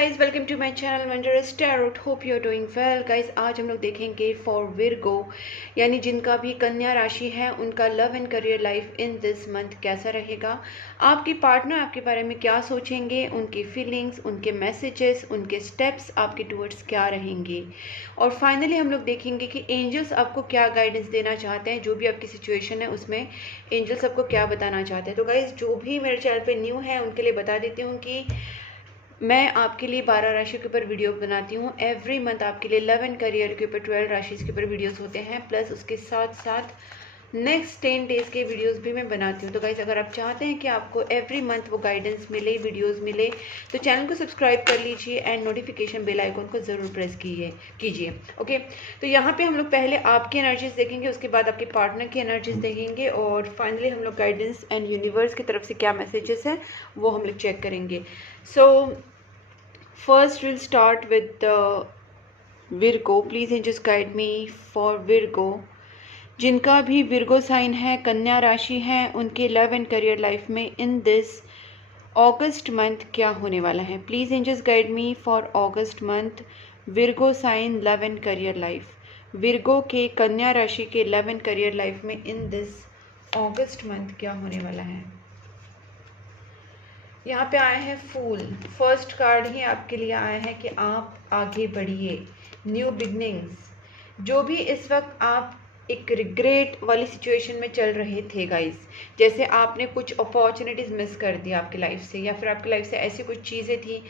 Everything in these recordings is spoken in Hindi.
Guys, welcome to my channel wondrous tarot. Hope you are doing well. Guys, आज हम लोग देखेंगे फॉर विर्गो, यानी जिनका भी कन्या राशि है, उनका love and career life in this month कैसा रहेगा। आपके पार्टनर आपके बारे में क्या सोचेंगे, उनकी फीलिंग्स, उनके मैसेजेस, उनके स्टेप्स आपके टूवर्ड्स क्या रहेंगे। और फाइनली हम लोग देखेंगे कि एंजल्स आपको क्या गाइडेंस देना चाहते हैं, जो भी आपकी सिचुएशन है उसमें एंजल्स आपको क्या बताना चाहते हैं। तो गाइज, जो भी मेरे चैनल पे न्यू है उनके लिए बता देती हूँ कि मैं आपके लिए 12 राशि के ऊपर वीडियो बनाती हूँ। एवरी मंथ आपके लिए 11 करियर के ऊपर 12 राशि के ऊपर वीडियोस होते हैं, प्लस उसके साथ साथ नेक्स्ट 10 डेज के वीडियोस भी मैं बनाती हूँ। तो गाइस, अगर आप चाहते हैं कि आपको एवरी मंथ वो गाइडेंस मिले, वीडियोस मिले, तो चैनल को सब्सक्राइब कर लीजिए एंड नोटिफिकेशन बेल आइकन को ज़रूर प्रेस कीजिए। ओके, तो यहाँ पे हम लोग पहले आपकी एनर्जीज देखेंगे, उसके बाद आपके पार्टनर की एनर्जीज देखेंगे, और फाइनली हम लोग गाइडेंस एंड यूनिवर्स की तरफ से क्या मैसेजेस हैं वो हम लोग चेक करेंगे। सो first we'll start with the Virgo. Please angels guide me for Virgo. जिनका भी विर्गो साइन है, कन्या राशि है, उनके लव एंड करियर लाइफ में इन दिस अगस्त मंथ क्या होने वाला है। Please angels guide me for August month Virgo sign love and career life. Virgo के कन्या राशि के लव एंड करियर लाइफ में इन दिस अगस्त मंथ क्या होने वाला है। यहाँ पे आए हैं फूल। फर्स्ट कार्ड ही आपके लिए आया है कि आप आगे बढ़िए, न्यू बिगनिंग्स। जो भी इस वक्त आप एक रिग्रेट वाली सिचुएशन में चल रहे थे गाइस, जैसे आपने कुछ अपॉर्चुनिटीज़ मिस कर दी आपकी लाइफ से, या फिर आपकी लाइफ से ऐसी कुछ चीज़ें थी,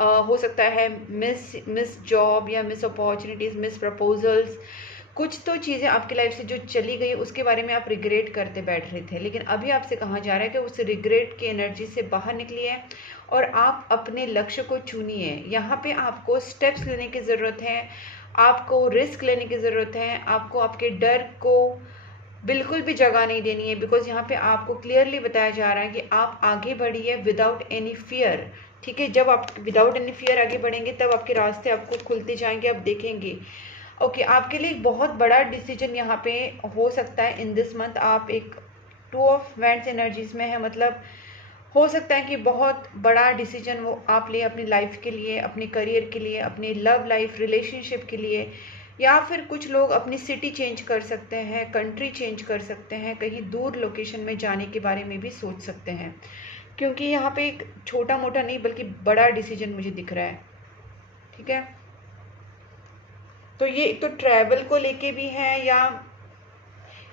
हो सकता है मिस जॉब या मिस अपॉर्चुनिटीज़, मिस प्रपोजल्स, कुछ तो चीज़ें आपकी लाइफ से जो चली गई उसके बारे में आप रिग्रेट करते बैठ रहे थे। लेकिन अभी आपसे कहा जा रहा है कि उस रिग्रेट की एनर्जी से बाहर निकलिए और आप अपने लक्ष्य को चुनिए। यहाँ पे आपको स्टेप्स लेने की ज़रूरत है, आपको रिस्क लेने की ज़रूरत है, आपको आपके डर को बिल्कुल भी जगह नहीं देनी है। बिकॉज यहाँ पे आपको क्लियरली बताया जा रहा है कि आप आगे बढ़िए विदाउट एनी फियर। ठीक है, जब आप विदाउट एनी फियर आगे बढ़ेंगे तब आपके रास्ते आपको खुलते जाएंगे, आप देखेंगे। ओके, आपके लिए एक बहुत बड़ा डिसीजन यहाँ पे हो सकता है इन दिस मंथ। आप एक 2 ऑफ वैंड्स एनर्जीज में है, मतलब हो सकता है कि बहुत बड़ा डिसीजन वो आप ले अपनी लाइफ के लिए, अपने करियर के लिए, अपनी लव लाइफ रिलेशनशिप के लिए, या फिर कुछ लोग अपनी सिटी चेंज कर सकते हैं, कंट्री चेंज कर सकते हैं, कहीं दूर लोकेशन में जाने के बारे में भी सोच सकते हैं। क्योंकि यहाँ पे एक छोटा मोटा नहीं बल्कि बड़ा डिसीजन मुझे दिख रहा है। ठीक है, तो ये एक तो ट्रैवल को लेके भी है, या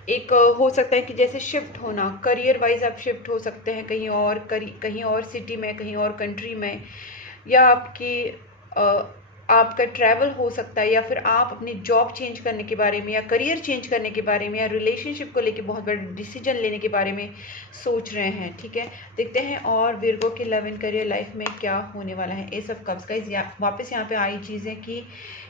एक हो सकता है कि जैसे शिफ्ट होना, करियर वाइज आप शिफ्ट हो सकते हैं कहीं और सिटी में, कहीं और कंट्री में, या आपका ट्रैवल हो सकता है, या फिर आप अपनी जॉब चेंज करने के बारे में, या करियर चेंज करने के बारे में, या रिलेशनशिप को लेके बहुत बड़ा डिसीजन लेने के बारे में सोच रहे हैं। ठीक है, देखते हैं और विर्गो के लव एंड करियर लाइफ में क्या होने वाला है। एस ऑफ कप्स का वापस यहाँ पे आई चीज़ें कि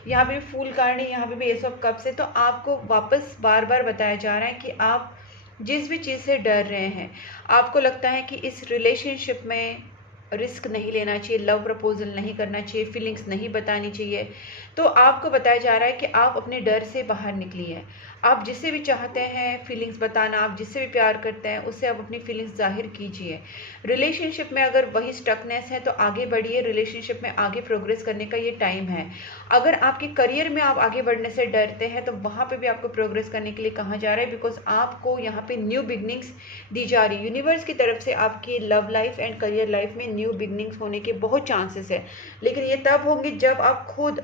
यहाँ पे फूल कार्ड है, यहाँ पे भी एस ऑफ कप्स है। तो आपको वापस बार बार बताया जा रहा है कि आप जिस भी चीज़ से डर रहे हैं, आपको लगता है कि इस रिलेशनशिप में रिस्क नहीं लेना चाहिए, लव प्रपोजल नहीं करना चाहिए, फीलिंग्स नहीं बतानी चाहिए, तो आपको बताया जा रहा है कि आप अपने डर से बाहर निकलिए। आप जिससे भी चाहते हैं फीलिंग्स बताना, आप जिससे भी प्यार करते हैं उससे आप अपनी फीलिंग्स जाहिर कीजिए। रिलेशनशिप में अगर वही स्टकनेस है तो आगे बढ़िए, रिलेशनशिप में आगे प्रोग्रेस करने का ये टाइम है। अगर आपके करियर में आप आगे बढ़ने से डरते हैं तो वहाँ पे भी आपको प्रोग्रेस करने के लिए कहा जा रहा है, बिकॉज आपको यहाँ पे न्यू बिगनिंग्स दी जा रही है। यूनिवर्स की तरफ से आपकी love life and career life में न्यू बिगनिंग्स होने के बहुत चांसेस है, लेकिन ये तब होंगे जब आप खुद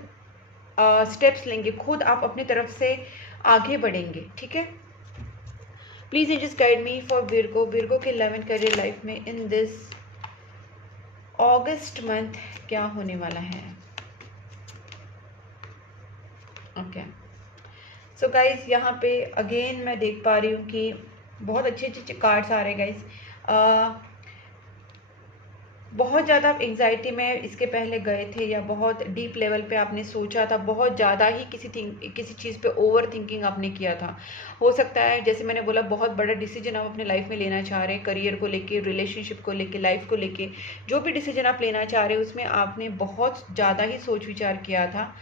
स्टेप्स लेंगे, खुद आप अपनी तरफ से आगे बढ़ेंगे। ठीक है, please just guide me for Virgo. Virgo के लव एंड करियर लाइफ में इन दिस अगस्त मंथ क्या होने वाला है। ओके, सो गाइज, यहाँ पे अगेन मैं देख पा रही हूँ कि बहुत अच्छे अच्छे कार्ड्स आ रहे हैं गाइज। बहुत ज़्यादा आप एंग्जाइटी में इसके पहले गए थे, या बहुत डीप लेवल पे आपने सोचा था, बहुत ज़्यादा ही किसी चीज़ पे ओवर थिंकिंग आपने किया था। हो सकता है जैसे मैंने बोला, बहुत बड़ा डिसीजन आप अपने लाइफ में लेना चाह रहे हैं, करियर को लेके, रिलेशनशिप को लेके, लाइफ को लेके, जो भी डिसीजन आप लेना चाह रहे हैं उसमें आपने बहुत ज़्यादा ही सोच विचार किया था,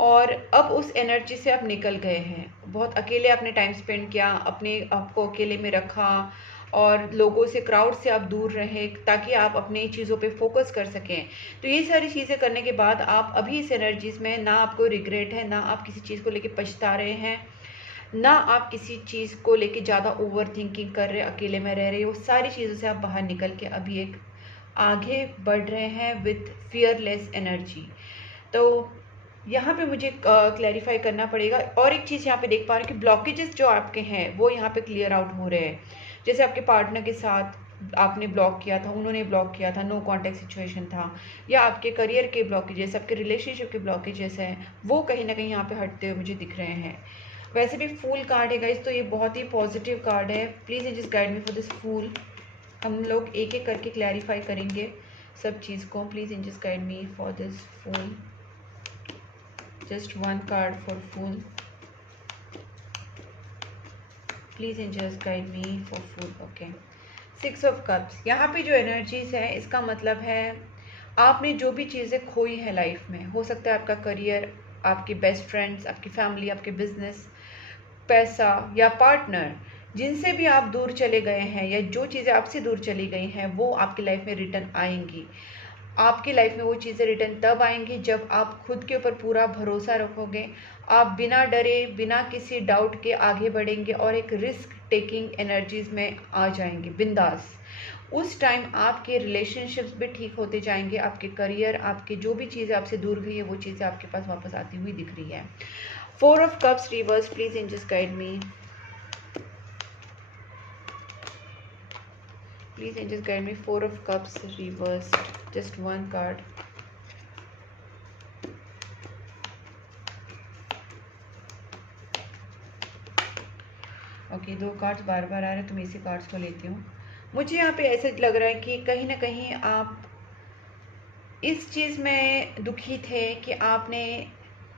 और अब उस एनर्जी से आप निकल गए हैं। बहुत अकेले आपने टाइम स्पेंड किया, अपने आपको अकेले में रखा, और लोगों से, क्राउड से आप दूर रहें ताकि आप अपनी चीज़ों पे फोकस कर सकें। तो ये सारी चीज़ें करने के बाद आप अभी इस एनर्जीज़ में, ना आपको रिग्रेट है, ना आप किसी चीज़ को लेके पछता रहे हैं, ना आप किसी चीज़ को लेके ज़्यादा ओवर थिंकिंग कर रहे, अकेले में रह रहे, वो सारी चीज़ों से आप बाहर निकल के अभी एक आगे बढ़ रहे हैं विथ फियरलेस एनर्जी। तो यहाँ पे मुझे क्लैरिफाई करना पड़ेगा। और एक चीज़ यहाँ पे देख पा रहे हैं कि ब्लॉकेजेस जो आपके हैं वो यहाँ पे क्लियर आउट हो रहे हैं। जैसे आपके पार्टनर के साथ आपने ब्लॉक किया था, उन्होंने ब्लॉक किया था, नो कॉन्टैक्ट सिचुएशन था, या आपके करियर के ब्लॉकेजेस, आपके रिलेशनशिप के ब्लॉकेजेस हैं, वो कहीं ना कहीं यहाँ पे हटते हुए मुझे दिख रहे हैं। वैसे भी फूल कार्ड है गाइस, तो ये बहुत ही पॉजिटिव कार्ड है। Please just guide me for this fool. हम लोग एक एक करके क्लैरिफाई करेंगे सब चीज़ को। Please just guide me for this fool. Just one card for fool. Please just guide me for fool. Okay, 6 of cups. यहाँ पे जो एनर्जीज है, इसका मतलब है आपने जो भी चीज़ें खोई हैं लाइफ में, हो सकता है आपका करियर, आपके बेस्ट फ्रेंड्स, आपकी फैमिली, आपके बिजनेस, पैसा या पार्टनर, जिनसे भी आप दूर चले गए हैं या जो चीज़ें आपसे दूर चली गई हैं, वो आपकी लाइफ में रिटर्न आएंगी। आपकी लाइफ में वो चीज़ें रिटर्न तब आएंगी जब आप खुद के ऊपर पूरा भरोसा रखोगे, आप बिना डरे, बिना किसी डाउट के आगे बढ़ेंगे और एक रिस्क टेकिंग एनर्जीज में आ जाएंगे बिंदास। उस टाइम आपके रिलेशनशिप्स भी ठीक होते जाएंगे, आपके करियर, आपके जो भी चीज़ें आपसे दूर गई है वो चीज़ें आपके पास वापस आती हुई दिख रही है। 4 of cups reverse. Please angels guide me. Please angels guide me. 4 of cups reversed. Just one card. Okay, 2 cards बार बार आ रहे हैं तो मैं इसी कार्ड्स को लेती हूँ। मुझे यहाँ पे ऐसे लग रहा है कि कहीं ना कहीं आप इस चीज़ में दुखी थे कि आपने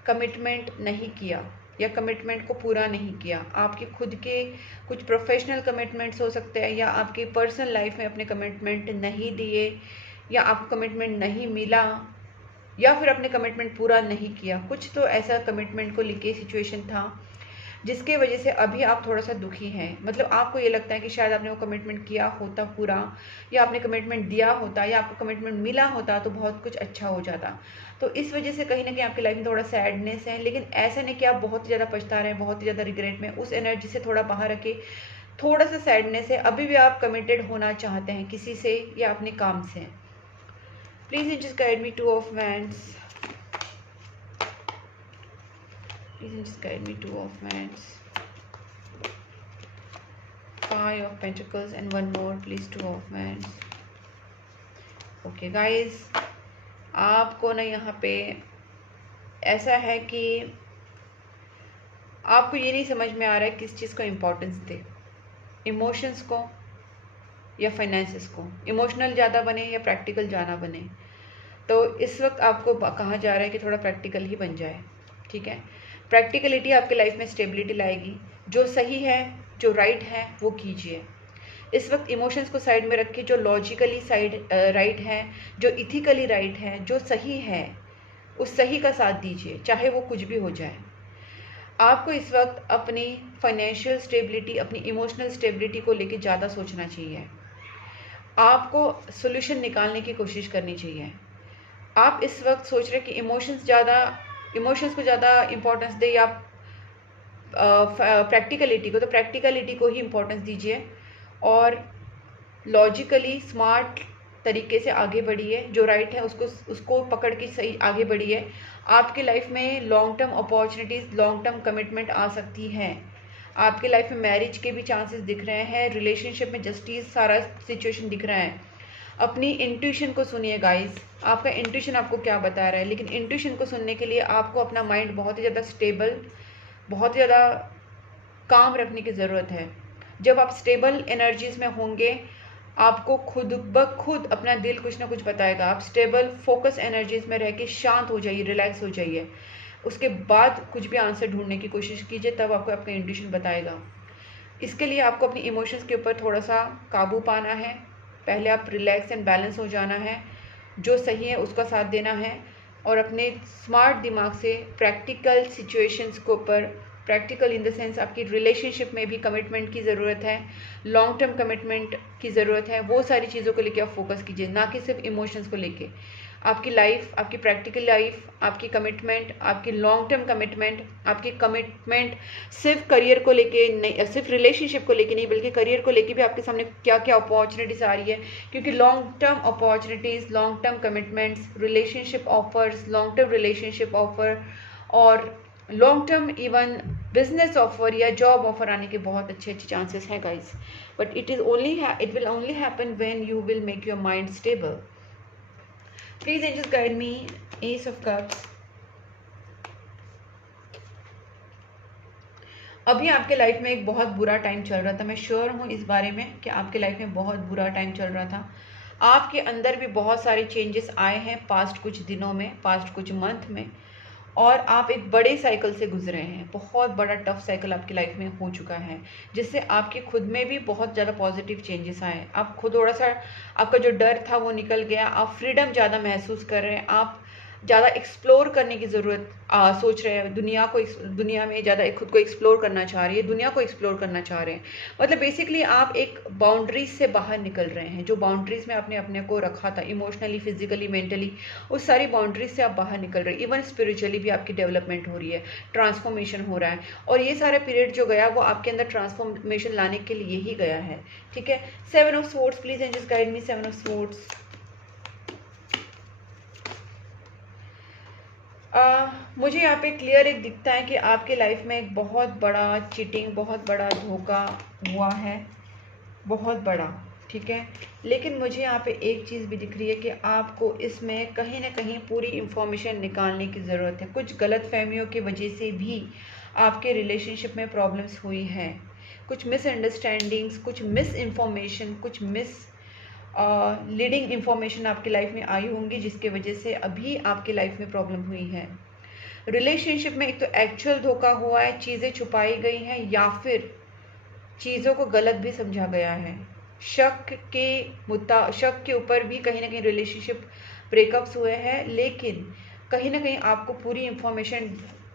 कमिटमेंट नहीं किया या कमिटमेंट को पूरा नहीं किया। आपके खुद के कुछ प्रोफेशनल कमिटमेंट्स हो सकते हैं, या आपकी पर्सनल लाइफ में अपने कमिटमेंट नहीं दिए, या आपको कमिटमेंट नहीं मिला, या फिर अपने कमिटमेंट पूरा नहीं किया। कुछ तो ऐसा कमिटमेंट को लेके सिचुएशन था जिसके वजह से अभी आप थोड़ा सा दुखी हैं। मतलब आपको ये लगता है कि शायद आपने वो कमिटमेंट किया होता पूरा, या आपने कमिटमेंट दिया होता, या आपको कमिटमेंट मिला होता तो बहुत कुछ अच्छा हो जाता। तो इस वजह से कहीं ना कहीं आपकी लाइफ में थोड़ा सैडनेस है, लेकिन ऐसा नहीं कि आप बहुत ही ज़्यादा पछता रहे हैं, बहुत ही ज़्यादा रिग्रेट में। उस एनर्जी से थोड़ा बाहर रखे, थोड़ा सा सैडनेस है, अभी भी आप कमिटेड होना चाहते हैं किसी से या अपने काम से। Please just guide me 2 of Wands. Please just guide me 2 of Wands. 5 of Pentacles and one more, please 2 of Wands. Okay guys, आपको ना यहाँ पे ऐसा है कि आपको ये नहीं समझ में आ रहा है किस चीज़ को इम्पोर्टेंस दे, इमोशंस को या फाइनेंसेस को। इमोशनल ज़्यादा बने या प्रैक्टिकल ज़्यादा बने। तो इस वक्त आपको कहा जा रहा है कि थोड़ा प्रैक्टिकल ही बन जाए, ठीक है। प्रैक्टिकलिटी आपके लाइफ में स्टेबिलिटी लाएगी। जो सही है, जो राइट है, वो कीजिए। इस वक्त इमोशंस को साइड में रखिए। जो लॉजिकली साइड राइट है, जो इथिकली राइट है, जो सही है, उस सही का साथ दीजिए, चाहे वो कुछ भी हो जाए। आपको इस वक्त अपनी फाइनेंशियल स्टेबिलिटी, अपनी इमोशनल स्टेबिलिटी को लेकर ज़्यादा सोचना चाहिए। आपको सोल्यूशन निकालने की कोशिश करनी चाहिए। आप इस वक्त सोच रहे कि इमोशंस को ज़्यादा इम्पोर्टेंस दे या प्रैक्टिकलिटी को, तो प्रैक्टिकलिटी को ही इम्पोर्टेंस दीजिए और लॉजिकली स्मार्ट तरीके से आगे बढ़िए। जो राइट है उसको पकड़ के सही आगे बढ़िए। आपकी लाइफ में long term opportunities, long term commitment आ सकती हैं। आपकी लाइफ में मैरिज के भी चांसेस दिख रहे हैं, रिलेशनशिप में जस्टिस, सारा सिचुएशन दिख रहा है। अपनी इंट्यूशन को सुनिए गाइस, आपका इंट्यूशन आपको क्या बता रहा है। लेकिन इंट्यूशन को सुनने के लिए आपको अपना माइंड बहुत ही ज़्यादा स्टेबल, बहुत ही ज़्यादा काम रखने की ज़रूरत है। जब आप स्टेबल एनर्जीज़ में होंगे, आपको खुद ब खुद अपना दिल कुछ ना कुछ बताएगा। आप स्टेबल फोकस एनर्जीज़ में रह के शांत हो जाइए, रिलैक्स हो जाइए। उसके बाद कुछ भी आंसर ढूंढने की कोशिश कीजिए, तब आपको आपका इंट्यूशन बताएगा। इसके लिए आपको अपनी इमोशंस के ऊपर थोड़ा सा काबू पाना है। पहले आप रिलैक्स एंड बैलेंस हो जाना है, जो सही है उसका साथ देना है, और अपने स्मार्ट दिमाग से प्रैक्टिकल सिचुएशंस के ऊपर प्रैक्टिकल इन द सेंस आपकी रिलेशनशिप में भी कमिटमेंट की ज़रूरत है, लॉन्ग टर्म कमिटमेंट की ज़रूरत है। वो सारी चीज़ों को लेके आप फोकस कीजिए, ना कि सिर्फ इमोशंस को लेके। आपकी लाइफ, आपकी प्रैक्टिकल लाइफ, आपकी कमिटमेंट, आपकी लॉन्ग टर्म कमिटमेंट, आपकी कमिटमेंट सिर्फ करियर को लेके नहीं, सिर्फ रिलेशनशिप को लेके नहीं, बल्कि करियर को लेके भी आपके सामने क्या क्या अपॉर्चुनिटीज़ आ रही है। क्योंकि long term opportunities, long term commitments, relationship offers, long term relationship offer और long term even business offer या जॉब ऑफर आने के बहुत अच्छे अच्छे चांसेस हैं guys. But it will only happen when you will make your mind stable. Please angels guide me, ace of cups. अभी आपके लाइफ में एक बहुत बुरा टाइम चल रहा था, मैं श्योर हूँ इस बारे में कि आपके लाइफ में बहुत बुरा टाइम चल रहा था। आपके अंदर भी बहुत सारे चेंजेस आए हैं पास्ट कुछ दिनों में, पास्ट कुछ मंथ में, और आप एक बड़े साइकिल से गुजरे हैं। बहुत बड़ा टफ साइकिल आपकी लाइफ में हो चुका है, जिससे आपके खुद में भी बहुत ज़्यादा पॉजिटिव चेंजेस आए। आप खुद थोड़ा सा, आपका जो डर था वो निकल गया, आप फ्रीडम ज़्यादा महसूस कर रहे हैं, आप ज़्यादा एक्सप्लोर करने की ज़रूरत सोच रहे हैं, दुनिया में ज़्यादा खुद को एक्सप्लोर करना चाह रही है, दुनिया को एक्सप्लोर करना चाह रहे हैं। मतलब बेसिकली आप एक बाउंड्रीज से बाहर निकल रहे हैं, जो बाउंड्रीज में आपने अपने को रखा था इमोशनली, फिजिकली, मेंटली, उस सारी बाउंड्रीज से आप बाहर निकल रहे हैं। इवन स्पिरिचुअली भी आपकी डेवलपमेंट हो रही है, ट्रांसफॉर्मेशन हो रहा है, और ये सारा पीरियड जो गया वो आपके अंदर ट्रांसफॉर्मेशन लाने के लिए ही गया है। ठीक है, 7 of swords, please angels guide me, 7 of swords. मुझे यहाँ पे क्लियर एक दिखता है कि आपके लाइफ में एक बहुत बड़ा चीटिंग, बहुत बड़ा धोखा हुआ है, बहुत बड़ा। ठीक है, लेकिन मुझे यहाँ पे एक चीज़ भी दिख रही है कि आपको इसमें कहीं ना कहीं पूरी इंफॉर्मेशन निकालने की ज़रूरत है। कुछ गलत फहमियों की वजह से भी आपके रिलेशनशिप में प्रॉब्लम्स हुई हैं, कुछ मिसअंडरस्टैंडिंग्स, कुछ मिस इन्फॉर्मेशन, कुछ लीडिंग इंफॉर्मेशन आपकी लाइफ में आई होंगी, जिसके वजह से अभी आपकी लाइफ में प्रॉब्लम हुई है। रिलेशनशिप में एक तो एक्चुअल धोखा हुआ है, चीज़ें छुपाई गई हैं, या फिर चीज़ों को गलत भी समझा गया है। शक के ऊपर भी कहीं ना कहीं रिलेशनशिप ब्रेकअप्स हुए हैं, लेकिन कहीं ना कहीं आपको पूरी इंफॉर्मेशन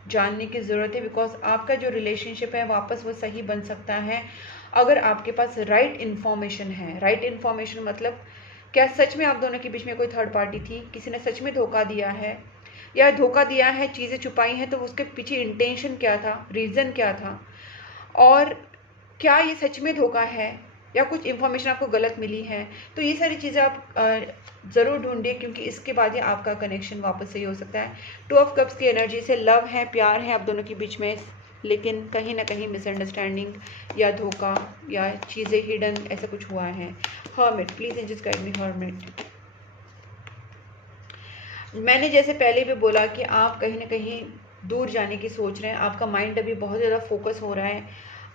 जानने की ज़रूरत है, बिकॉज आपका जो रिलेशनशिप है वापस वो सही बन सकता है अगर आपके पास राइट इन्फॉर्मेशन है। राइट इन्फॉर्मेशन मतलब क्या सच में आप दोनों के बीच में कोई थर्ड पार्टी थी, किसी ने सच में धोखा दिया है, या धोखा दिया है, चीज़ें छुपाई हैं, तो उसके पीछे इंटेंशन क्या था, रीज़न क्या था, और क्या ये सच में धोखा है या कुछ इन्फॉर्मेशन आपको गलत मिली है। तो ये सारी चीज़ें आप ज़रूर ढूंढिए, क्योंकि इसके बाद ही आपका कनेक्शन वापस सही हो सकता है। 2 ऑफ कप्स की एनर्जी से लव है, प्यार है आप दोनों के बीच में, लेकिन कहीं ना कहीं मिसअंडरस्टैंडिंग या धोखा या चीज़ें हिडन ऐसा कुछ हुआ है। Hermit, please angels guide me, hermit. मैंने जैसे पहले भी बोला कि आप कहीं ना कहीं दूर जाने की सोच रहे हैं, आपका माइंड अभी बहुत ज़्यादा फोकस हो रहा है।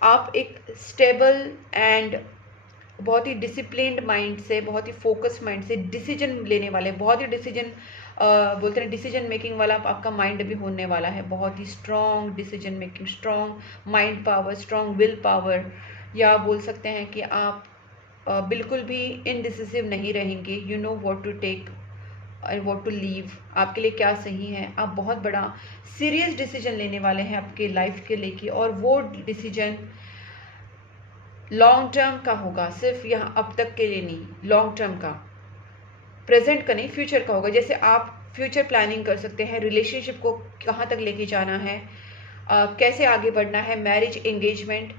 आप एक स्टेबल एंड बहुत ही डिसिप्लिन्ड माइंड से, बहुत ही फोकस्ड माइंड से डिसीजन लेने वाले, बहुत ही बोलते हैं डिसीजन मेकिंग वाला आपका माइंड अभी होने वाला है। बहुत ही strong decision making, strong mind power, strong will power, या बोल सकते हैं कि आप बिल्कुल भी इनडिसिसिव नहीं रहेंगे। You know what to take और व्हाट टू लीव, आपके लिए क्या सही है। आप बहुत बड़ा सीरियस डिसीजन लेने वाले हैं आपके लाइफ के लेके, और वो डिसीजन लॉन्ग टर्म का होगा, सिर्फ यहाँ अब तक के लिए नहीं, लॉन्ग टर्म का, प्रेजेंट का नहीं, फ्यूचर का होगा। जैसे आप फ्यूचर प्लानिंग कर सकते हैं, रिलेशनशिप को कहाँ तक लेके जाना है, कैसे आगे बढ़ना है, मैरिज, एंगेजमेंट।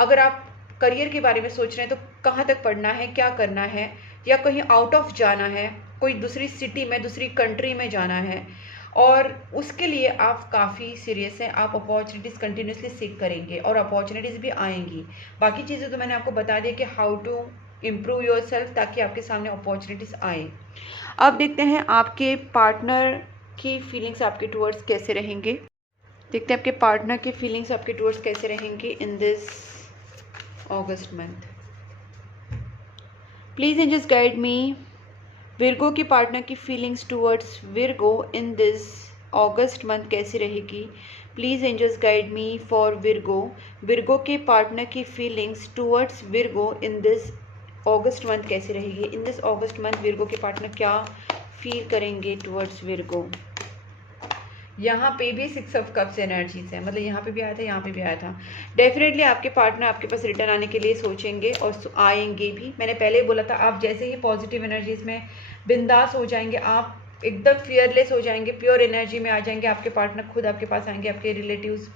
अगर आप करियर के बारे में सोच रहे हैं तो कहाँ तक पढ़ना है, क्या करना है, या कहीं आउट ऑफ जाना है, कोई दूसरी सिटी में, दूसरी कंट्री में जाना है, और उसके लिए आप काफ़ी सीरियस हैं। आप अपॉर्चुनिटीज़ कंटिन्यूसली सीख करेंगे और अपॉर्चुनिटीज़ भी आएंगी। बाकी चीज़ें तो मैंने आपको बता दिया कि how to improve yourself, ताकि आपके सामने अपॉर्चुनिटीज़ आए। अब देखते हैं आपके पार्टनर की फीलिंग्स आपके टूवर्ड्स कैसे रहेंगे। देखते हैं आपके पार्टनर की फीलिंग्स आपके टूवर्ड्स कैसे रहेंगे in this August month. Please angels guide me, Virgo की पार्टनर की feelings towards Virgo in this August month कैसी रहेगी। Please angels guide me for Virgo, Virgo के पार्टनर की feelings towards Virgo in this August month कैसी रहेगी। इन दिस अगस्त मंथ विर्गो के पार्टनर क्या फील करेंगे टूवर्ड्स विर्गो। यहाँ पे भी 6 ऑफ कप्स एनर्जीज है, मतलब यहाँ पे भी आया था, यहाँ पे भी आया था। डेफिनेटली आपके पार्टनर आपके पास रिटर्न आने के लिए सोचेंगे और आएंगे भी। मैंने पहले ही बोला था, आप जैसे ही पॉजिटिव एनर्जीज में बिंदास हो जाएंगे, आप एकदम फियरलेस हो जाएंगे, प्योर एनर्जी में आ जाएंगे, आपके पार्टनर खुद आपके पास आएंगे। आपके रिलेटिव्स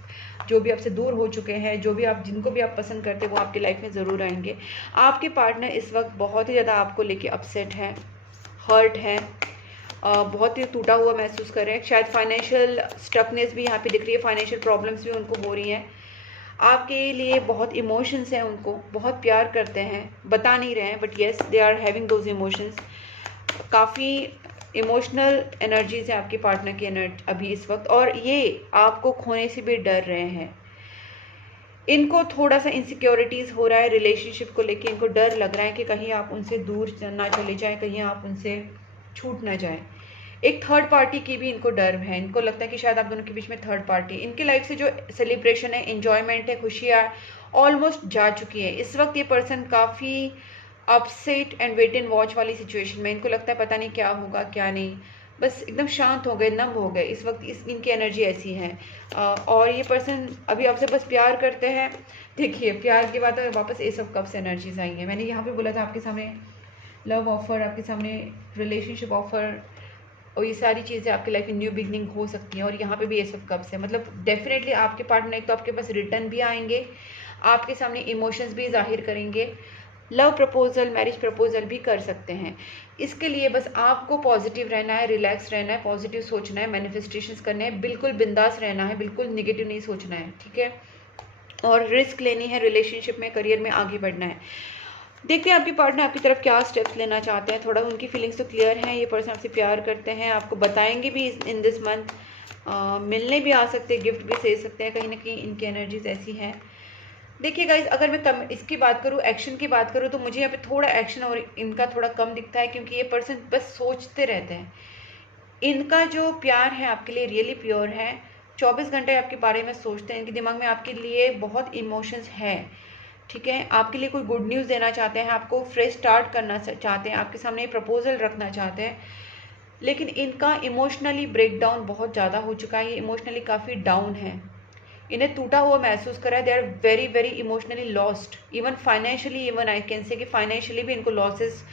जो भी आपसे दूर हो चुके हैं, जो भी आप जिनको भी आप पसंद करते हैं, वो आपकी लाइफ में ज़रूर आएंगे। आपके पार्टनर इस वक्त बहुत ही ज़्यादा आपको लेके अपसेट है, हर्ट है, बहुत ही टूटा हुआ महसूस कर रहे हैं। शायद फाइनेंशियल स्टकनेस भी यहाँ पे दिख रही है, फाइनेंशियल प्रॉब्लम्स भी उनको हो रही हैं। आपके लिए बहुत इमोशंस हैं, उनको बहुत प्यार करते हैं, बता नहीं रहे हैं, but yes they are having those emotions. काफ़ी इमोशनल एनर्जीज है आपके पार्टनर की एनर्जी अभी इस वक्त, और ये आपको खोने से भी डर रहे हैं। इनको थोड़ा सा इनसिक्योरिटीज़ हो रहा है रिलेशनशिप को लेके, इनको डर लग रहा है कि कहीं आप उनसे दूर ना चले जाएं, कहीं आप उनसे छूट ना जाए। एक थर्ड पार्टी की भी इनको डर है, इनको लगता है कि शायद आप दोनों के बीच में थर्ड पार्टी। इनकी लाइफ से जो सेलिब्रेशन है, एंजॉयमेंट है, खुशियाँ ऑलमोस्ट जा चुकी है। इस वक्त ये पर्सन काफ़ी upset and wait and watch वाली सिचुएशन में, इनको लगता है पता नहीं क्या होगा क्या नहीं, बस एकदम शांत हो गए, नम हो गए इस वक्त। इनकी एनर्जी ऐसी है। और ये पर्सन अभी आपसे बस प्यार करते हैं। देखिए प्यार की बात है, वापस एस ऑफ कप्स एनर्जीज आई हैं। मैंने यहाँ पे बोला था आपके सामने लव ऑफर, आपके सामने रिलेशनशिप ऑफर, और ये सारी चीज़ें आपकी लाइफ में न्यू बिगनिंग हो सकती हैं। और यहाँ पे भी एस ऑफ कप्स है, मतलब डेफिनेटली आपके पार्टनर एक तो आपके पास रिटर्न भी आएंगे, आपके सामने इमोशंस भी जाहिर करेंगे, लव प्रपोजल, मैरिज प्रपोजल भी कर सकते हैं। इसके लिए बस आपको पॉजिटिव रहना है, रिलैक्स रहना है, पॉजिटिव सोचना है, मैनिफेस्टेशंस करने हैं, बिल्कुल बिंदास रहना है, बिल्कुल निगेटिव नहीं सोचना है, ठीक है। और रिस्क लेनी है, रिलेशनशिप में, करियर में आगे बढ़ना है। देखते हैं आपके पार्टनर आपकी तरफ क्या स्टेप्स लेना चाहते हैं। थोड़ा उनकी फीलिंग्स तो क्लियर हैं, ये पर्सन आपसे प्यार करते हैं, आपको बताएंगे भी इन दिस मंथ, मिलने भी आ सकते हैं, गिफ्ट भी दे सकते हैं, कहीं ना कहीं इनकी एनर्जीज ऐसी हैं। देखिए गाइज, अगर मैं इसकी बात करूँ, एक्शन की बात करूँ, तो मुझे यहाँ पे थोड़ा एक्शन और इनका थोड़ा कम दिखता है, क्योंकि ये पर्सन बस सोचते रहते हैं। इनका जो प्यार है आपके लिए रियली प्योर है, 24 घंटे आपके बारे में सोचते हैं, इनके दिमाग में आपके लिए बहुत इमोशंस है, ठीक है। आपके लिए कोई गुड न्यूज़ देना चाहते हैं, आपको फ्रेश स्टार्ट करना चाहते हैं, आपके सामने प्रपोजल रखना चाहते हैं, लेकिन इनका इमोशनली ब्रेकडाउन बहुत ज़्यादा हो चुका है। ये इमोशनली काफ़ी डाउन है, इन्हें टूटा हुआ महसूस करा है। They are very very emotionally lost, even financially, even I can say कि फाइनेंशियली भी इनको लॉसेस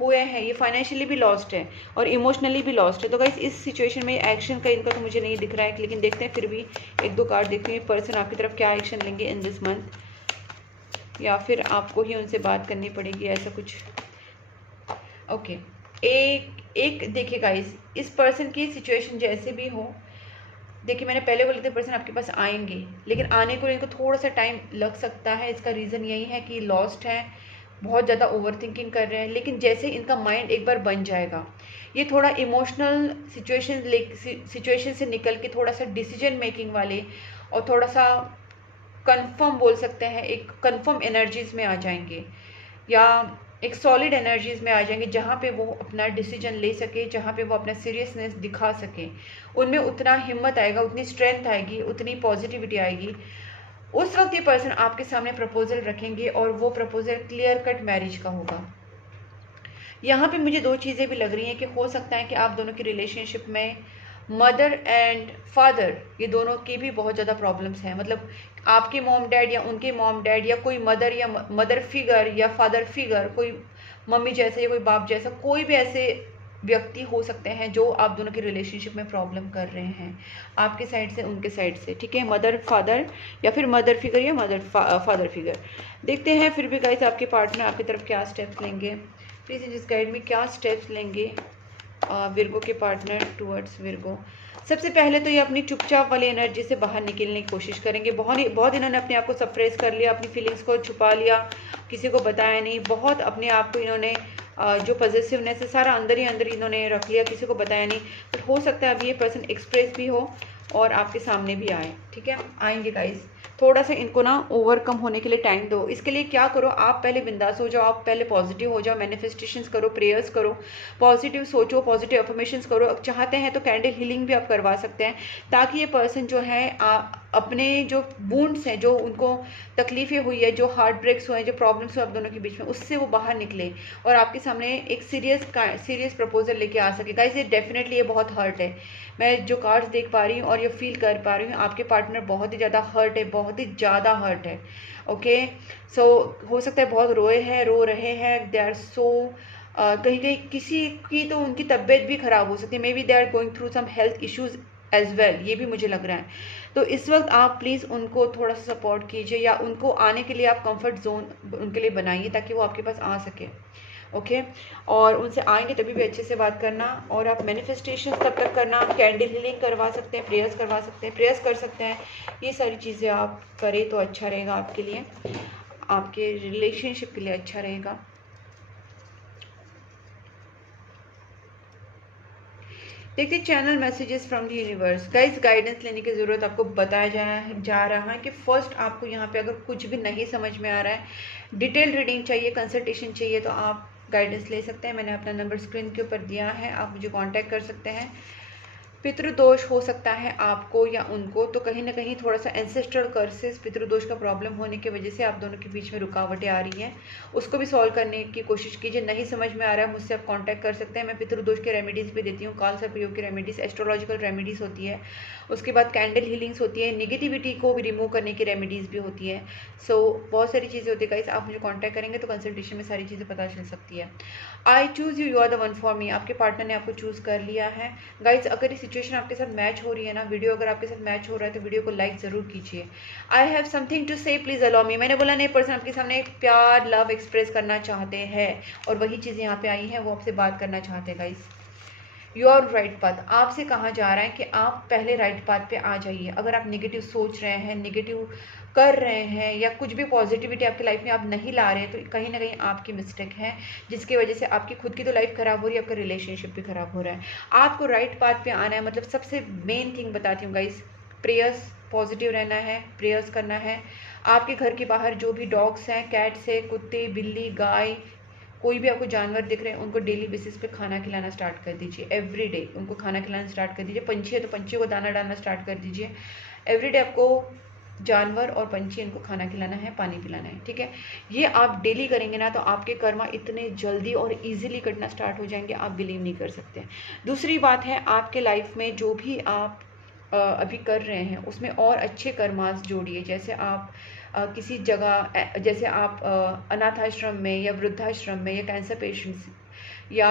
हुए हैं, ये फाइनेंशियली भी लॉस्ट है और इमोशनली भी लॉस्ट है। तो गाइस इस सिचुएशन में एक्शन का इनका तो मुझे नहीं दिख रहा है, लेकिन देखते हैं फिर भी एक दो कार्ड देखते हैं पर्सन आपकी तरफ क्या एक्शन लेंगे इन दिस मंथ, या फिर आपको ही उनसे बात करनी पड़ेगी, ऐसा कुछ। ओके, एक देखिए गाइस, इस पर्सन की सिचुएशन जैसे भी हो, देखिए मैंने पहले बोले थे पर्सन आपके पास आएंगे, लेकिन आने को इनको थोड़ा सा टाइम लग सकता है। इसका रीज़न यही है कि लॉस्ट है, बहुत ज़्यादा ओवर थिंकिंग कर रहे हैं, लेकिन जैसे इनका माइंड एक बार बन जाएगा, ये थोड़ा इमोशनल सिचुएशन से निकल के थोड़ा सा डिसीजन मेकिंग वाले और थोड़ा सा कंफर्म बोल सकते हैं, एक कंफर्म एनर्जीज में आ जाएंगे, या एक सॉलिड एनर्जीज में आ जाएंगे, जहाँ पे वो अपना डिसीजन ले सके, जहाँ पे वो अपना सीरियसनेस दिखा सके। उनमें उतना हिम्मत आएगा, उतनी स्ट्रेंथ आएगी, उतनी पॉजिटिविटी आएगी। उस वक्त ये पर्सन आपके सामने प्रपोजल रखेंगे और वो प्रपोजल क्लियर कट मैरिज का होगा। यहाँ पे मुझे दो चीज़ें भी लग रही हैं कि हो सकता है कि आप दोनों की रिलेशनशिप में मदर एंड फादर, ये दोनों की भी बहुत ज़्यादा प्रॉब्लम्स हैं। मतलब आपके मॉम डैड या उनके मॉम डैड, या कोई मदर या मदर फिगर या फादर फिगर, कोई मम्मी जैसे या कोई बाप जैसा, कोई भी ऐसे व्यक्ति हो सकते हैं जो आप दोनों की रिलेशनशिप में प्रॉब्लम कर रहे हैं, आपके साइड से उनके साइड से, ठीक है। मदर फादर या फिर मदर फिगर या मदर फादर फिगर। देखते हैं फिर भी गाइस आपके पार्टनर आपकी तरफ क्या स्टेप्स लेंगे, प्लीज़ जिस गाइड में क्या स्टेप्स लेंगे विर्गो के पार्टनर टुवर्ड्स विर्गो। सबसे पहले तो ये अपनी चुपचाप वाली एनर्जी से बाहर निकलने की कोशिश करेंगे। बहुत इन्होंने अपने आप को सप्रेस कर लिया, अपनी फीलिंग्स को छुपा लिया, किसी को बताया नहीं, बहुत अपने आप को इन्होंने जो पॉजिटिवनेस है सारा अंदर ही अंदर इन्होंने रख लिया, किसी को बताया नहीं। बट हो सकता है अभी ये पर्सन एक्सप्रेस भी हो और आपके सामने भी आए, ठीक है, आएंगे गाइस। थोड़ा सा इनको ना ओवरकम होने के लिए टाइम दो। इसके लिए क्या करो, आप पहले बिंदास हो जाओ, आप पहले पॉजिटिव हो जाओ, मैनिफेस्टेशंस करो, प्रेयर्स करो, पॉजिटिव सोचो, पॉजिटिव अफर्मेशंस करो। चाहते हैं तो कैंडल हीलिंग भी आप करवा सकते हैं, ताकि ये पर्सन जो है अपने जो वुंड्स हैं, जो उनको तकलीफ़ें हुई है, जो हार्ट ब्रेक्स हुए हैं, जो प्रॉब्लम्स हुए आप दोनों के बीच में, उससे वो बाहर निकले और आपके सामने एक सीरियस प्रपोजल लेके आ सके। गाइस ये डेफिनेटली ये बहुत हर्ट है, मैं जो कार्ड्स देख पा रही हूँ और ये फील कर पा रही हूँ, आपके पार्टनर बहुत ही ज़्यादा हर्ट है, बहुत ही ज़्यादा हर्ट है। ओके, सो हो सकता है बहुत रो रहे हैं, दे आर सो कहीं कहीं किसी की तो उनकी तबीयत भी ख़राब हो सकती है, maybe they are going through some health issues as well, ये भी मुझे लग रहा है। तो इस वक्त आप प्लीज़ उनको थोड़ा सा सपोर्ट कीजिए, या उनको आने के लिए आप कंफर्ट जोन उनके लिए बनाइए ताकि वो आपके पास आ सके। ओके, और उनसे आएंगे तभी भी अच्छे से बात करना, और आप मैनिफेस्टेशन तब तक करना, आप कैंडल हीलिंग करवा सकते हैं, प्रेयर्स करवा सकते हैं, प्रेयर्स कर सकते हैं, ये सारी चीज़ें आप करें तो अच्छा रहेगा आपके लिए, आपके रिलेशनशिप के लिए अच्छा रहेगा। देखिए channel messages from the universe. Guys guidance लेने की ज़रूरत आपको बताया जा रहा है कि फर्स्ट आपको यहाँ पे अगर कुछ भी नहीं समझ में आ रहा है, डिटेल रीडिंग चाहिए, कंसल्टेशन चाहिए, तो आप गाइडेंस ले सकते हैं। मैंने अपना नंबर स्क्रीन के ऊपर दिया है, आप मुझे कांटेक्ट कर सकते हैं। पितृदोष हो सकता है आपको या उनको, तो कहीं ना कहीं थोड़ा सा एंसेस्ट्रल कर्सेस, पितृदोष का प्रॉब्लम होने की वजह से आप दोनों के बीच में रुकावटें आ रही हैं, उसको भी सॉल्व करने की कोशिश कीजिए। नहीं समझ में आ रहा है, मुझसे आप कांटेक्ट कर सकते हैं। मैं पितृदोष के रेमेडीज़ भी देती हूँ, काल सर्पयोग की रेमेडीज़, एस्ट्रोलॉजिकल रेमेडीज़ होती है, उसके बाद कैंडल हीलिंग्स होती है, निगेटिविटी को भी रिमूव करने की रेमेडीज़ भी होती है। सो बहुत सारी चीज़ें होती है गाइस, आप मुझे कॉन्टैक्ट करेंगे तो कंसल्टेशन में सारी चीज़ें पता चल सकती है। I choose you, you are the one for me, आपके पार्टनर ने आपको चूज़ कर लिया है। गाइस अगर ये सिचुएशन आपके साथ मैच हो रही है ना, वीडियो अगर आपके साथ मैच हो रहा है तो वीडियो को लाइक ज़रूर कीजिए। आई हैव समथिंग टू से, प्लीज़ अलाउ मी। मैंने बोला नहीं, पर्सन आपके सामने प्यार लव एक्सप्रेस करना चाहते हैं, और वही चीज़ें यहाँ पे आई हैं, वो आपसे बात करना चाहते हैं। Guys you are right path, आपसे कहा जा रहा है कि आप पहले राइट पाथ पे आ जाइए। अगर आप नेगेटिव सोच रहे हैं, नेगेटिव कर रहे हैं, या कुछ भी पॉजिटिविटी आपकी लाइफ में आप नहीं ला रहे हैं, तो कहीं ना कहीं आपकी मिस्टेक है, जिसकी वजह से आपकी खुद की तो लाइफ ख़राब हो रही है, आपका रिलेशनशिप भी ख़राब हो रहा है। आपको राइट पाथ पे आना है, मतलब सबसे मेन थिंग बताती हूँ गाइस, प्रेयर्स, पॉजिटिव रहना है, प्रेयर्स करना है। आपके घर के बाहर जो भी डॉग्स हैं, कैट्स है, कुत्ते बिल्ली गाय, कोई भी आपको जानवर दिख रहे हैं, उनको डेली बेसिस पे खाना खिलाना स्टार्ट कर दीजिए। एवरी डे उनको खाना खिलाना स्टार्ट कर दीजिए। पंछी है तो पंछियों को दाना डालना स्टार्ट कर दीजिए। एवरी डे आपको जानवर और पंछी इनको खाना खिलाना है, पानी पिलाना है, ठीक है। ये आप डेली करेंगे ना, तो आपके कर्मा इतने जल्दी और इजीली कटना स्टार्ट हो जाएंगे, आप बिलीव नहीं कर सकते। दूसरी बात है, आपके लाइफ में जो भी आप अभी कर रहे हैं उसमें और अच्छे कर्मास जोड़िए। जैसे आप किसी जगह, जैसे आप अनाथ आश्रम में या वृद्धाश्रम में या कैंसर पेशेंट्स या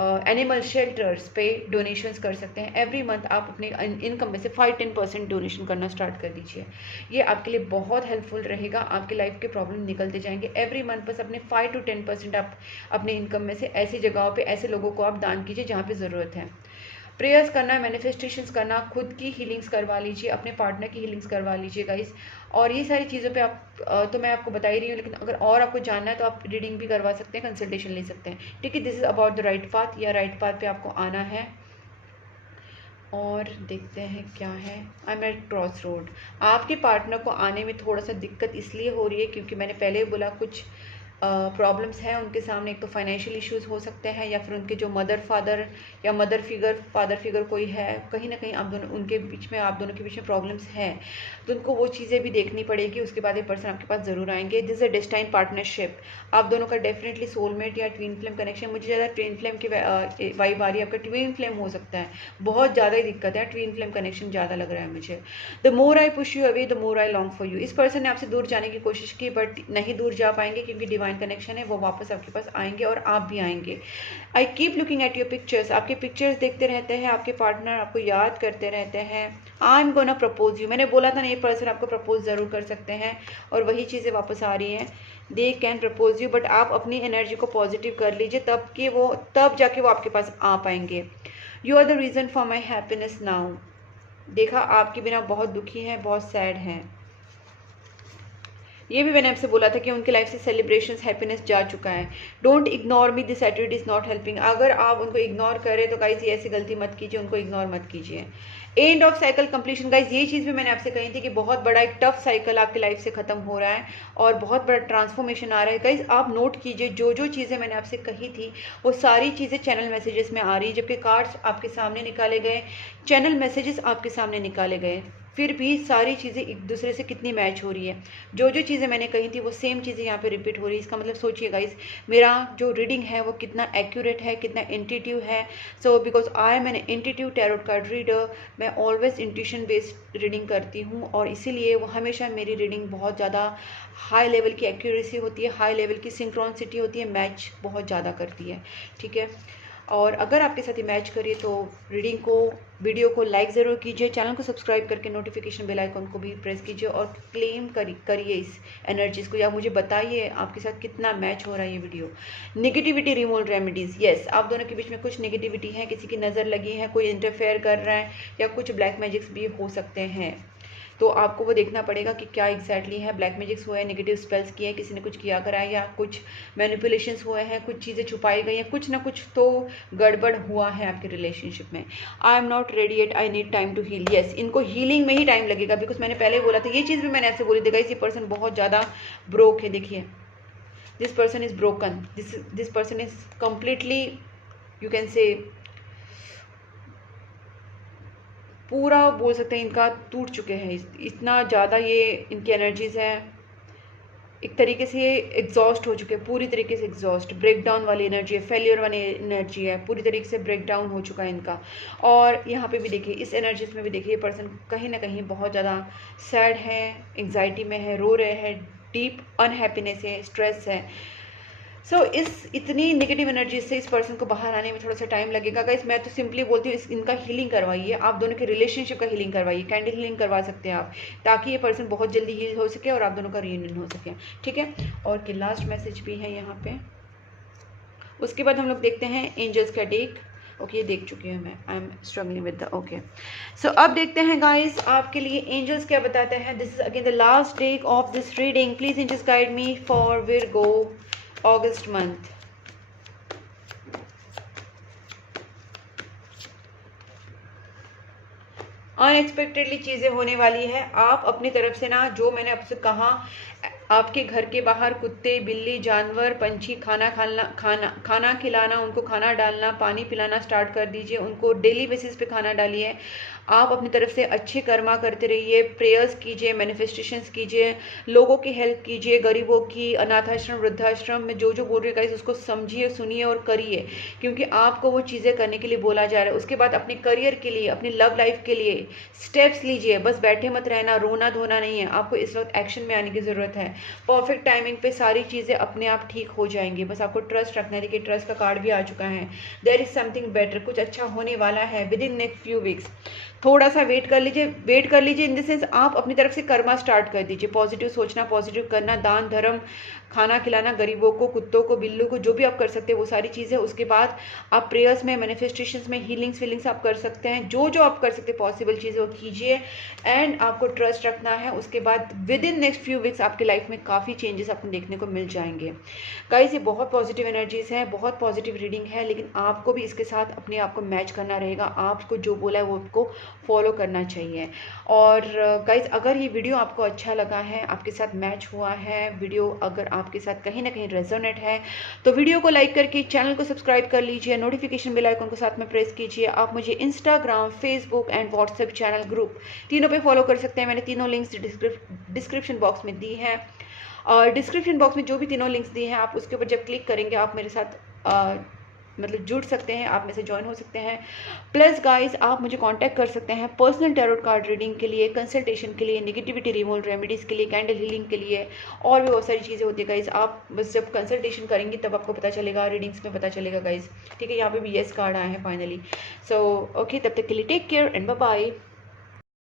एनिमल शेल्टर्स पे डोनेशंस कर सकते हैं। एवरी मंथ आप अपने इनकम में से 5-10% डोनेशन करना स्टार्ट कर दीजिए। ये आपके लिए बहुत हेल्पफुल रहेगा, आपके लाइफ के प्रॉब्लम निकलते जाएंगे। एवरी मंथ बस अपने 5-10% आप अपने इनकम में से ऐसी जगहों पे ऐसे लोगों को आप दान कीजिए जहाँ पे ज़रूरत है। प्रेयर्स करना, मैनिफेस्टेशंस करना, खुद की हीलिंग्स करवा लीजिए, अपने पार्टनर की हीलिंग्स करवा लीजिए गाइस। और ये सारी चीज़ों पे आप तो मैं आपको बता ही रही हूँ, लेकिन अगर और आपको जानना है तो आप रीडिंग भी करवा सकते हैं, कंसल्टेशन ले सकते हैं, ठीक है। This is about the right path, या राइट पाथ पे आपको आना है। और देखते हैं क्या है। I am at cross road. आपके पार्टनर को आने में थोड़ा सा दिक्कत इसलिए हो रही है क्योंकि मैंने पहले ही बोला कुछ प्रॉब्लम्स हैं उनके सामने। एक तो फाइनेंशियल इश्यूज हो सकते हैं, या फिर उनके जो मदर फादर या मदर फिगर फादर फिगर कोई है, कहीं ना कहीं आप दोनों उनके बीच में, आप दोनों के बीच में प्रॉब्लम्स हैं, तो उनको वो चीज़ें भी देखनी पड़ेगी। उसके बाद ये पर्सन आपके पास ज़रूर आएंगे। This is a destined partnership, आप दोनों का डेफिनेटली सोलमेट या ट्विन फ्लेम कनेक्शन। मुझे ज़्यादा ट्विन फ्लेम की वाइब आ रही है, आपका ट्विन फ्लेम हो सकता है, बहुत ज़्यादा ही दिक्कत है, ट्विन फ्लेम कनेक्शन ज़्यादा लग रहा है मुझे। The more I push you away the more I long for you. इस पर्सन ने आपसे दूर जाने की कोशिश की, बट नहीं दूर जा पाएंगे क्योंकि डिवाइन कनेक्शन है, वो वापस आपके पास आएंगे और आप भी आएंगे। I keep looking at your pictures, आपके पिक्चर्स देखते रहते हैं, आपके पार्टनर आपको याद करते रहते हैं। I am gonna propose you, मैंने बोला था ना ये पर्सन आपको प्रपोज ज़रूर कर सकते हैं, और वही चीज़ें वापस आ रही हैं। They can propose you, but आप अपनी एनर्जी को पॉजिटिव कर लीजिए, तब जाके वो आपके पास आ पाएंगे। You are the reason for my happiness now. देखा, आपके बिना बहुत दुखी हैं, बहुत सैड हैं। ये भी मैंने आपसे बोला था कि उनकी लाइफ से सेलिब्रेशंस, हैप्पीनेस जा चुका है। Don't ignore me, this attitude is not helping. अगर आप उनको इग्नोर करें तो गाइज ये ऐसी गलती मत कीजिए, उनको इग्नोर मत कीजिए। End of cycle completion, guys ये चीज़ भी मैंने आपसे कही थी कि बहुत बड़ा एक टफ साइकिल आपकी लाइफ से खत्म हो रहा है और बहुत बड़ा ट्रांसफॉर्मेशन आ रहा है। गाइज आप नोट कीजिए, जो जो चीज़ें मैंने आपसे कही थी वो सारी चीज़ें चैनल मैसेजेस में आ रही है, जबकि कार्ड्स आपके सामने निकाले गए, चैनल मैसेजेस आपके सामने निकाले गए। फिर भी सारी चीज़ें एक दूसरे से कितनी मैच हो रही है। जो जो चीज़ें मैंने कही थी वो सेम चीज़ें यहाँ पे रिपीट हो रही है। इसका मतलब सोचिए गाइस, मेरा जो रीडिंग है वो कितना एक्यूरेट है, कितना इंट्यूटिव है। So because I am an intuitive tarot card reader, मैं ऑलवेज इंट्यूशन बेस्ड रीडिंग करती हूँ, और इसीलिए वो हमेशा मेरी रीडिंग बहुत ज़्यादा हाई लेवल की एक्यूरेसी होती है, हाई लेवल की सिंक्रोनिसिटी होती है, मैच बहुत ज़्यादा करती है। ठीक है, और अगर आपके साथ ये मैच करिए तो रीडिंग को, वीडियो को लाइक ज़रूर कीजिए, चैनल को सब्सक्राइब करके नोटिफिकेशन बेल आइकन को भी प्रेस कीजिए, और क्लेम करिए इस एनर्जीज़ को, या मुझे बताइए आपके साथ कितना मैच हो रहा है ये video. Negativity removal remedies, yes, आप दोनों के बीच में कुछ नेगेटिविटी है, किसी की नज़र लगी है, कोई इंटरफेयर कर रहा है, या कुछ ब्लैक मैजिक्स भी हो सकते हैं। तो आपको वो देखना पड़ेगा कि क्या एग्जैक्टली है, ब्लैक मैजिक्स हुए हैं, नेगेटिव स्पेल्स किए हैं, किसी ने कुछ किया करा है, या कुछ मैनिपुलेशंस हुए हैं, कुछ चीज़ें छुपाई गई हैं, कुछ ना कुछ तो गड़बड़ हुआ है आपके रिलेशनशिप में। I am not ready yet, I need time to heal, yes, इनको हीलिंग में ही टाइम लगेगा, बिकॉज मैंने पहले बोला था, ये चीज़ भी मैंने ऐसे बोली थी गाइस, ये पर्सन बहुत ज़्यादा ब्रोक है। देखिए, this person is broken, this person is completely, you can say, पूरा बोल सकते हैं इनका टूट चुके हैं, इतना ज़्यादा ये इनकी एनर्जीज हैं, एक तरीके से ये एग्जॉस्ट हो चुके हैं, पूरी तरीके से एग्जॉस्ट, ब्रेक डाउन वाली एनर्जी है, फेलियर वाली एनर्जी है, पूरी तरीके से ब्रेक डाउन हो चुका है इनका। और यहाँ पे भी देखिए, इस एनर्जीज में भी देखिए, ये पर्सन कहीं ना कहीं बहुत ज़्यादा सैड है, एंग्जाइटी में है, रो रहे हैं, डीप अनहैप्पीनेस है, स्ट्रेस है। सो इस इतनी नेगेटिव एनर्जी से इस पर्सन को बाहर आने में थोड़ा सा टाइम लगेगा गाइस। मैं तो सिंपली बोलती हूँ, इनका हीलिंग करवाइए, आप दोनों के रिलेशनशिप का हीलिंग करवाइए, कैंडल हीलिंग करवा सकते हैं आप, ताकि ये पर्सन बहुत जल्दी हील हो सके और आप दोनों का रीयूनियन हो सके। ठीक है, और कि लास्ट मैसेज भी है यहाँ पे। उसके बाद हम लोग देखते हैं एंजल्स का डेक। ओके, ये देख चुकी हूँ मैं, I am struggling with the, okay. So अब देखते हैं गाइस आपके लिए एंजल्स क्या बताते हैं। This is again the last deck of this reading. Please angels guide me for Virgo August month. Unexpectedly चीज़ें होने वाली है। आप अपनी तरफ से ना, जो मैंने आपसे कहा, आपके घर के बाहर कुत्ते, बिल्ली, जानवर, पंछी खाना खिलाना, उनको खाना डालना, पानी पिलाना स्टार्ट कर दीजिए, उनको डेली बेसिस पे खाना डालिए। आप अपनी तरफ से अच्छे कर्मा करते रहिए, प्रेयर्स कीजिए, मैनिफेस्टेशंस कीजिए, लोगों की हेल्प कीजिए, गरीबों की, अनाथाश्रम, वृद्धाश्रम में जो जो बोल रही है गाइस, उसको समझिए, सुनिए और करिए, क्योंकि आपको वो चीज़ें करने के लिए बोला जा रहा है। उसके बाद अपने करियर के लिए, अपनी लव लाइफ के लिए स्टेप्स लीजिए, बस बैठे मत रहना, रोना धोना नहीं है, आपको इस वक्त एक्शन में आने की ज़रूरत है। परफेक्ट टाइमिंग पे सारी चीज़ें अपने आप ठीक हो जाएंगी, बस आपको ट्रस्ट रखना है। देखिए, ट्रस्ट का कार्ड भी आ चुका है। देयर इज समथिंग बेटर, कुछ अच्छा होने वाला है with in next few weeks. थोड़ा सा वेट कर लीजिए इन द सेंस, आप अपनी तरफ से कर्मा स्टार्ट कर दीजिए, पॉजिटिव सोचना, पॉजिटिव करना, दान धर्म, खाना खिलाना गरीबों को, कुत्तों को, बिल्लू को, जो भी आप कर सकते हैं वो सारी चीज़ें। उसके बाद आप प्रेयर्स में, मैनिफेस्टेशंस में, हीलिंग्स आप कर सकते हैं, जो जो आप कर सकते हैं पॉसिबल चीज़ें वो कीजिए, एंड आपको ट्रस्ट रखना है। उसके बाद with in next few weeks आपकी लाइफ में काफ़ी चेंजेस आपको देखने को मिल जाएंगे गाइस। ये बहुत पॉजिटिव एनर्जीज हैं, बहुत पॉजिटिव रीडिंग है, लेकिन आपको भी इसके साथ अपने आप को मैच करना रहेगा, आपको जो बोला है वो आपको फॉलो करना चाहिए। और गाइस, अगर ये वीडियो आपको अच्छा लगा है, आपके साथ मैच हुआ है, वीडियो अगर आपके साथ कहीं ना कहीं रेजोनेट है, तो वीडियो को लाइक करके चैनल को सब्सक्राइब कर लीजिए, नोटिफिकेशन बेल आइकन को साथ में प्रेस कीजिए। आप मुझे Instagram, Facebook and WhatsApp channel group तीनों पे फॉलो कर सकते हैं। मैंने तीनों लिंक्स डिस्क्रिप्शन बॉक्स में दी है, और डिस्क्रिप्शन बॉक्स में जो भी तीनों लिंक्स दिए हैं, आप उसके ऊपर जब क्लिक करेंगे आप मेरे साथ मतलब जुड़ सकते हैं, आप में से ज्वाइन हो सकते हैं। प्लस गाइस, आप मुझे कांटेक्ट कर सकते हैं पर्सनल टैरोट कार्ड रीडिंग के लिए, कंसल्टेशन के लिए, नेगेटिविटी रिमूवल रेमेडीज़ के लिए, कैंडल हीलिंग के लिए, और भी बहुत सारी चीज़ें होती है गाइस। आप बस जब कंसल्टेशन करेंगे तब आपको पता चलेगा, रीडिंग्स में पता चलेगा गाइस। ठीक है, यहाँ पे भी येस कार्ड आया है फाइनली। सो ओके, तब तक के लिए take care and bye bye.